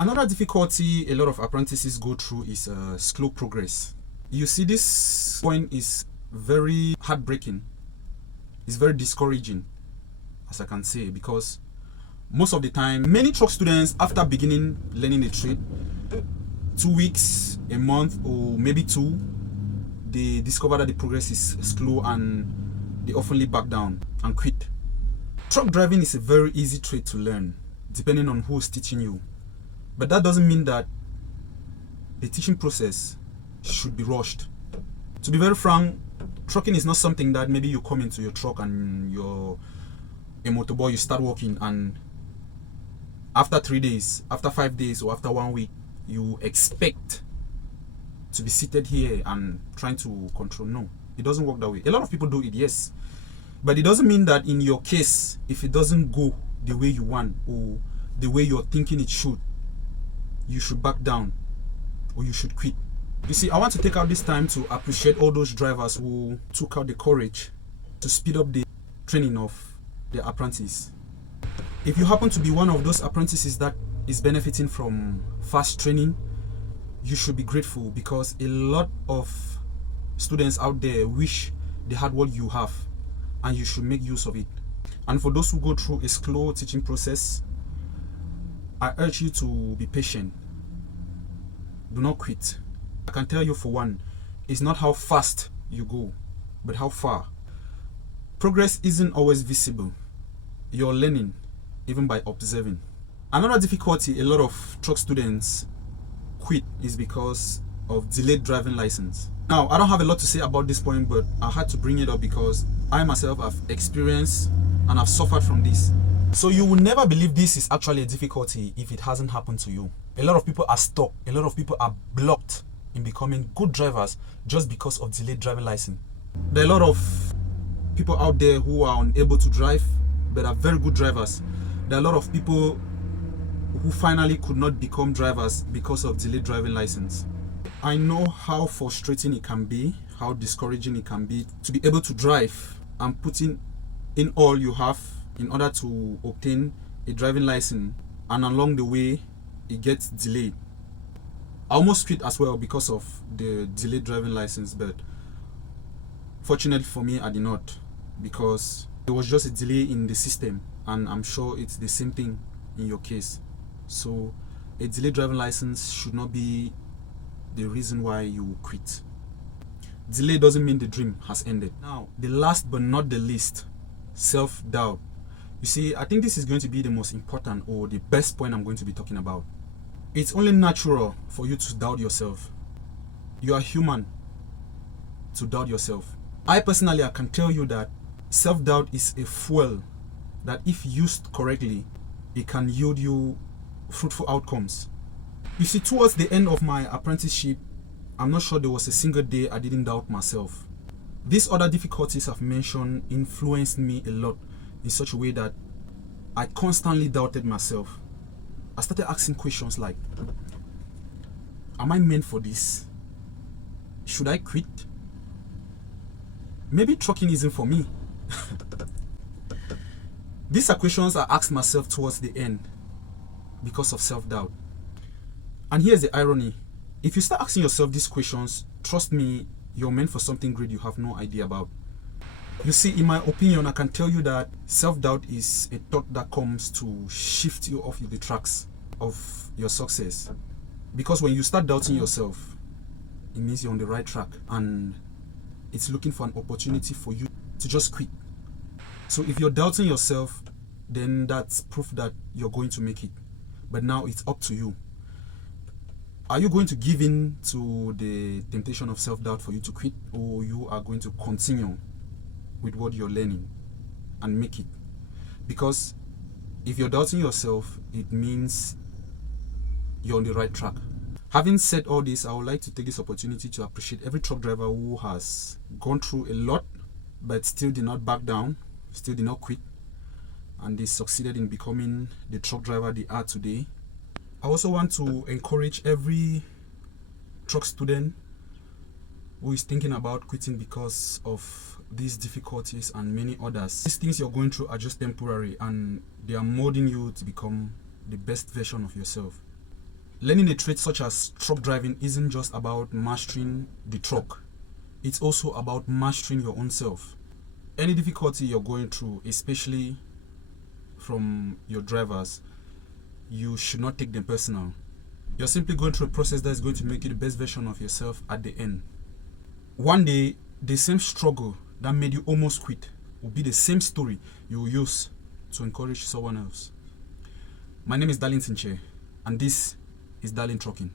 Another difficulty a lot of apprentices go through is slow progress. You see, this point is very heartbreaking. It's very discouraging, as I can say, because most of the time, many truck students, after beginning learning the trade, 2 weeks, a month, or maybe two, they discover that the progress is slow and they oftenly back down and quit. Truck driving is a very easy trade to learn, depending on who's teaching you. But that doesn't mean that the teaching process should be rushed. To be very frank, trucking is not something that maybe you come into your truck and you're a motorboy, you start working, and after 3 days, after 5 days, or after 1 week, you expect to be seated here and trying to control. No, it doesn't work that way. A lot of people do it, yes, but it doesn't mean that in your case, if it doesn't go the way you want or the way you're thinking it should, you should back down or you should quit. You see, I want to take out this time to appreciate all those drivers who took out the courage to speed up the training of their apprentice. If you happen to be one of those apprentices that is benefiting from fast training, you should be grateful, because a lot of students out there wish they had what you have, and you should make use of it. And for those who go through a slow teaching process, I urge you to be patient. Do not quit. I can tell you, for one, it's not how fast you go, but how far. Progress isn't always visible. You're learning even by observing. Another difficulty a lot of truck students quit is because of delayed driving license. Now, I don't have a lot to say about this point, but I had to bring it up because I myself have experienced and have suffered from this. So you will never believe this is actually a difficulty if it hasn't happened to you. A lot of people are stuck. A lot of people are blocked in becoming good drivers just because of delayed driving license. There are a lot of people out there who are unable to drive but are very good drivers. There are a lot of people who finally could not become drivers because of delayed driving license. I know how frustrating it can be, how discouraging it can be to be able to drive and put in all you have in order to obtain a driving license, and along the way it gets delayed. I almost quit as well because of the delayed driving license, but fortunately for me, I did not, because it was just a delay in the system, and I'm sure it's the same thing in your case. So a delayed driving license should not be the reason why you quit. Delay doesn't mean the dream has ended. Now, the last but not the least, self-doubt. You see, I think this is going to be the most important or the best point I'm going to be talking about. It's only natural for you to doubt yourself. You are human to doubt yourself. I personally, I can tell you that self-doubt is a fuel that, if used correctly, it can yield you fruitful outcomes. You see, towards the end of my apprenticeship, I'm not sure there was a single day I didn't doubt myself. These other difficulties I've mentioned influenced me a lot in such a way that I constantly doubted myself. I started asking questions like, am I meant for this? Should I quit? Maybe trucking isn't for me. These are questions I asked myself towards the end because of self-doubt. And here's the irony. If you start asking yourself these questions, trust me, you're meant for something great you have no idea about. You see, in my opinion, I can tell you that self-doubt is a thought that comes to shift you off the tracks of your success. Because when you start doubting yourself, it means you're on the right track, and it's looking for an opportunity for you to just quit. So if you're doubting yourself, then that's proof that you're going to make it. But now it's up to you. Are you going to give in to the temptation of self-doubt for you to quit, or you are going to continue with what you're learning and make it? Because if you're doubting yourself, it means you're on the right track. Having said all this, I would like to take this opportunity to appreciate every truck driver who has gone through a lot but still did not back down, still did not quit, and they succeeded in becoming the truck driver they are today. I also want to encourage every truck student who is thinking about quitting because of these difficulties and many others. These things you're going through are just temporary, and they are molding you to become the best version of yourself. Learning a trade such as truck driving isn't just about mastering the truck. It's also about mastering your own self. Any difficulty you're going through, especially from your drivers, you should not take them personal. You're simply going through a process that is going to make you the best version of yourself at the end. One day, the same struggle that made you almost quit will be the same story you will use to encourage someone else. My name is Darlin Sinche, and this is Darlin Trucking.